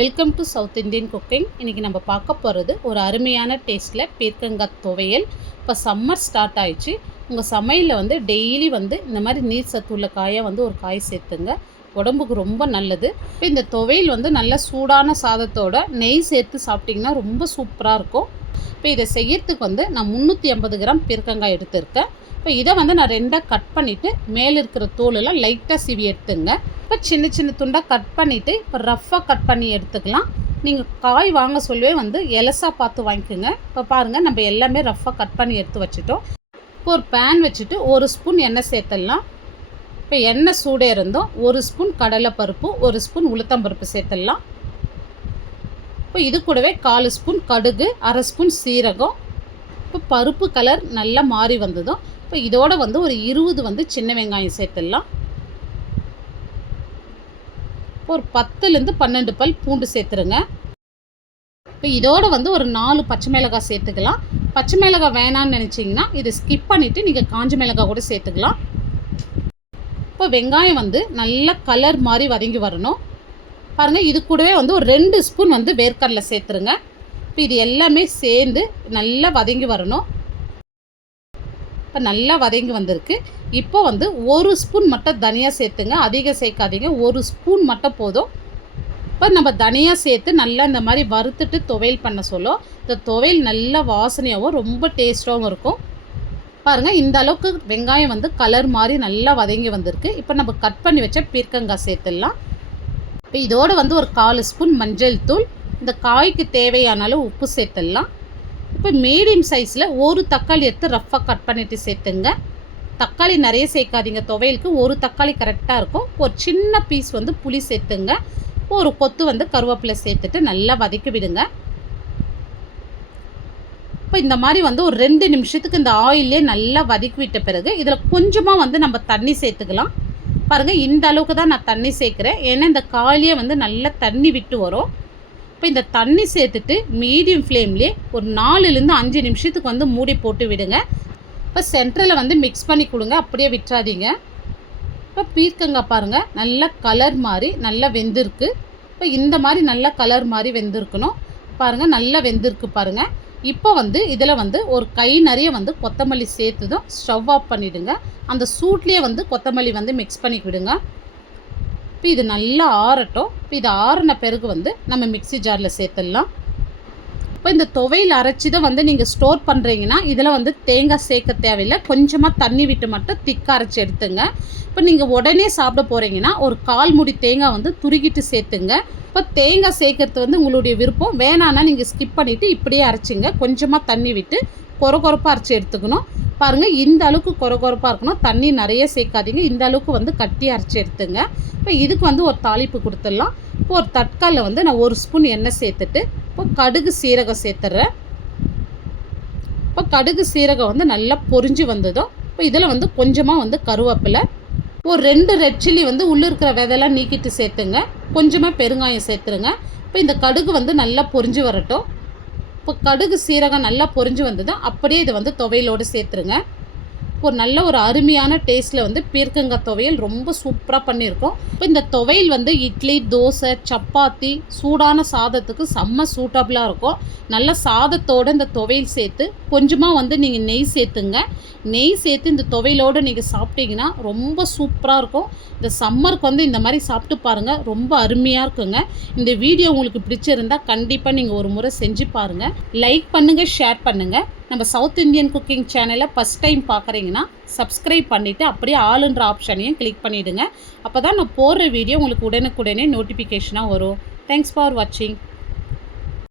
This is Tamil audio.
Welcome to south Indian cooking. இன்றைக்கி நம்ம பார்க்க போகிறது ஒரு அருமையான டேஸ்ட்டில் பீர்க்கங்காய் துவையல். இப்போ சம்மர் ஸ்டார்ட் ஆயிடுச்சு. உங்கள் சமையலில் வந்து டெய்லி வந்து இந்த மாதிரி நீர் சத்து உள்ள காயை வந்து ஒரு காய் சேர்த்துங்க, உடம்புக்கு ரொம்ப நல்லது. இப்போ இந்த துவையல் வந்து நல்ல சூடான சாதத்தோட நெய் சேர்த்து சாப்பிட்டிங்கன்னா ரொம்ப சூப்பராக இருக்கும். இப்போ இதை செய்யறதுக்கு வந்து நான் 350 கிராம் பீர்க்கங்காய் எடுத்துருக்கேன். இப்போ இதை வந்து நான் ரெண்டாக கட் பண்ணிவிட்டு மேலே இருக்கிற தோலெல்லாம் லைட்டாக சீவி எடுத்துங்க. இப்போ சின்ன சின்ன துண்டாக கட் பண்ணிவிட்டு இப்போ ரஃப்பாக கட் பண்ணி எடுத்துக்கலாம். நீங்கள் காய் வாங்க சொல்லவே வந்து எலசாக பார்த்து வாங்கிக்கோங்க. இப்போ பாருங்கள், நம்ம எல்லாமே ரஃப்பாக கட் பண்ணி எடுத்து வச்சுட்டோம். இப்போ ஒரு பேன் வச்சுட்டு 1 ஸ்பூன் எண்ணெய் சேர்த்துடலாம். இப்போ எண்ணெய் சூடே இருந்தோம் 1 ஸ்பூன் கடலைப்பருப்பு, 1 ஸ்பூன் உளுத்தம்பருப்பு சேர்த்துடலாம். இப்போ இது கூடவே 4 ஸ்பூன் கடுகு, 1/2 ஸ்பூன் சீரகம். இப்போ பருப்பு கலர் நல்லா மாறி வந்ததும் இப்போ இதோட வந்து ஒரு 20 வந்து சின்ன வெங்காயம் சேர்த்துடலாம். ஒரு 10லேருந்து 12 பல் பூண்டு சேர்த்துருங்க. இப்போ இதோட வந்து ஒரு 4 பச்சை மிளகாய் சேர்த்துக்கலாம். பச்சை மிளகாய் வேணான்னு நினச்சிங்கன்னா இதை ஸ்கிப் பண்ணிவிட்டு நீங்கள் காஞ்ச மிளகாய் கூட சேர்த்துக்கலாம். இப்போ வெங்காயம் வந்து நல்ல கலர் மாதிரி வதங்கி வரணும். பாருங்கள், இது கூடவே வந்து ஒரு 2 ஸ்பூன் வந்து வேர்க்கடலை சேர்த்துருங்க. இப்போ இது எல்லாமே சேர்ந்து நல்லா வதங்கி வரணும். இப்போ நல்லா வதங்கி வந்திருக்கு. இப்போ வந்து 1 ஸ்பூன் மட்டும் தனியாக சேர்த்துங்க, அதிகம் சேர்க்காதீங்க, 1 ஸ்பூன் மட்டும் போதும். இப்போ நம்ம தனியாக சேர்த்து நல்லா இந்த மாதிரி வறுத்துட்டு துவையல் பண்ண சொல்ல இந்த துவையல் நல்ல வாசனையாகவும் ரொம்ப டேஸ்ட்டாகவும் இருக்கும். பாருங்கள், இந்த அளவுக்கு வெங்காயம் வந்து கலர் மாதிரி நல்லா வதங்கி வந்திருக்கு. இப்போ நம்ம கட் பண்ணி வச்ச பீர்க்கங்காய் சேர்த்துடலாம். இப்போ இதோடு வந்து ஒரு 4 ஸ்பூன் மஞ்சள் தூள், இந்த காய்க்கு தேவையான அளவு உப்பு சேர்த்துடலாம். இப்போ மீடியம் சைஸில் ஒரு தக்காளி எடுத்து ரஃப்பாக கட் பண்ணிவிட்டு சேர்த்துங்க. தக்காளி நிறைய சேர்க்காதீங்க, துவையலுக்கு ஒரு தக்காளி கரெக்டாக இருக்கும். ஒரு சின்ன பீஸ் வந்து புளி சேர்த்துங்க. ஒரு கொத்து வந்து கருவேப்பிலை சேர்த்துட்டு நல்லா வதக்கி விடுங்க. இப்போ இந்த மாதிரி வந்து ஒரு 2 நிமிஷத்துக்கு இந்த ஆயிலே நல்லா வதக்கி விட்ட பிறகு இதில் கொஞ்சமாக வந்து நம்ம தண்ணி சேர்த்துக்கலாம். பாருங்கள், இந்த அளவுக்கு தான் நான் தண்ணி சேர்க்குறேன், ஏன்னா இந்த காயிலே வந்து நல்லா தண்ணி விட்டு வரும். இப்போ இந்த தண்ணி சேர்த்துட்டு மீடியம் ஃப்ளேம்லேயே ஒரு 4லேருந்து 5 நிமிஷத்துக்கு வந்து மூடி போட்டு விடுங்க. இப்போ சென்டரில் வந்து மிக்ஸ் பண்ணி கொடுங்க, அப்படியே விட்டுறாதீங்க. இப்போ பீர்க்கங்காய் பாருங்கள் நல்லா கலர் மாதிரி நல்லா வெந்திருக்கு. இப்போ இந்த மாதிரி நல்லா கலர் மாதிரி வெந்திருக்கணும். பாருங்கள், நல்லா வெந்திருக்கு பாருங்கள். இப்போ வந்து இதில் வந்து ஒரு கை நிறைய வந்து கொத்தமல்லி சேர்த்துதும் ஸ்டவ் ஆஃப் பண்ணிவிடுங்க. அந்த சூட்லேயே வந்து கொத்தமல்லி வந்து மிக்ஸ் பண்ணி விடுங்க. இப்போ இது நல்லா ஆறட்டும். இப்போ இது ஆறின பிறகு வந்து நம்ம மிக்ஸி ஜாரில் சேர்த்துடலாம். இப்போ இந்த துவையல் அரைச்சி தான் வந்து நீங்கள் ஸ்டோர் பண்ணுறீங்கன்னா இதில் வந்து தேங்காய் சேர்க்க தேவையில்லை, கொஞ்சமாக தண்ணி விட்டு மட்டும் திக்காக அரைச்சி எடுத்துங்க. இப்போ நீங்கள் உடனே சாப்பிட போகிறீங்கன்னா ஒரு 1/4 மூடி தேங்காய் வந்து துருகிட்டு சேர்த்துங்க. இப்போ தேங்காய் சேர்க்கறது வந்து உங்களுடைய விருப்பம், வேணான்னா நீங்கள் ஸ்கிப் பண்ணிவிட்டு இப்படியே அரைச்சிங்க. கொஞ்சமாக தண்ணி விட்டு கொரகொரப்பாக அரைச்சி எடுத்துக்கணும். பாருங்கள், இந்த அளவுக்கு கொரகொரப்பாக இருக்கணும், தண்ணி நிறைய சேர்க்காதீங்க, இந்த அளவுக்கு வந்து கட்டி அரைச்சி எடுத்துங்க. இப்போ இதுக்கு வந்து ஒரு தாளிப்பு கொடுத்துடலாம். இப்போ ஒரு தட்காலில் வந்து நான் 1 ஸ்பூன் எண்ணெய் சேர்த்துட்டு இப்போ கடுகு சீரகம் சேர்த்துட்றேன். இப்போ கடுகு சீரகம் வந்து நல்லா பொரிஞ்சு வந்ததும் இப்போ இதில் வந்து கொஞ்சமாக வந்து கருவேப்பிலை, ஒரு 2 ரெட் சில்லி வந்து உள்ளே இருக்கிற விதையெல்லாம் நீக்கிட்டு சேர்த்துங்க. கொஞ்சமாக பெருங்காயம் சேர்த்துருங்க. இப்போ இந்த கடுகு வந்து நல்லா பொரிஞ்சு வரட்டும். இப்போ கடுகு சீரகம் நல்லா பொரிஞ்சு வந்ததும் அப்படியே இதை வந்து துவையலோடு சேர்த்துருங்க. ஒரு நல்ல ஒரு அருமையான டேஸ்ட்டில் வந்து பீர்க்கங்காய் துவையல் ரொம்ப சூப்பராக பண்ணியிருக்கோம். இப்போ இந்த துவையல் வந்து இட்லி, தோசை, சப்பாத்தி, சூடான சாதத்துக்கு செம்ம சூட்டபுளாக இருக்கும். நல்ல சாதத்தோடு இந்த துவையல் சேர்த்து கொஞ்சமாக வந்து நீங்கள் நெய் சேர்த்துங்க. நெய் சேர்த்து இந்த துவையலோடு நீங்கள் சாப்பிட்டீங்கன்னா ரொம்ப சூப்பராக இருக்கும். இந்த சம்மருக்கு வந்து இந்த மாதிரி சாப்பிட்டு பாருங்கள், ரொம்ப அருமையாக இருக்குங்க. இந்த வீடியோ உங்களுக்கு பிடிச்சிருந்தால் கண்டிப்பாக நீங்கள் ஒரு முறை செஞ்சு பாருங்கள். லைக் பண்ணுங்கள், ஷேர் பண்ணுங்கள். நம்ம சவுத் இந்தியன் குக்கிங் சேனலை ஃபஸ்ட் டைம் பார்க்குறீங்கன்னா சப்ஸ்கிரைப் பண்ணிவிட்டு அப்படியே ஆளுன்ற ஆப்ஷனையும் கிளிக் பண்ணிவிடுங்க. அப்போ தான் நான் போடுற வீடியோ உங்களுக்கு உடனுக்குடனே நோட்டிஃபிகேஷனாக வரும். தேங்க்ஸ் ஃபார் வாட்சிங்.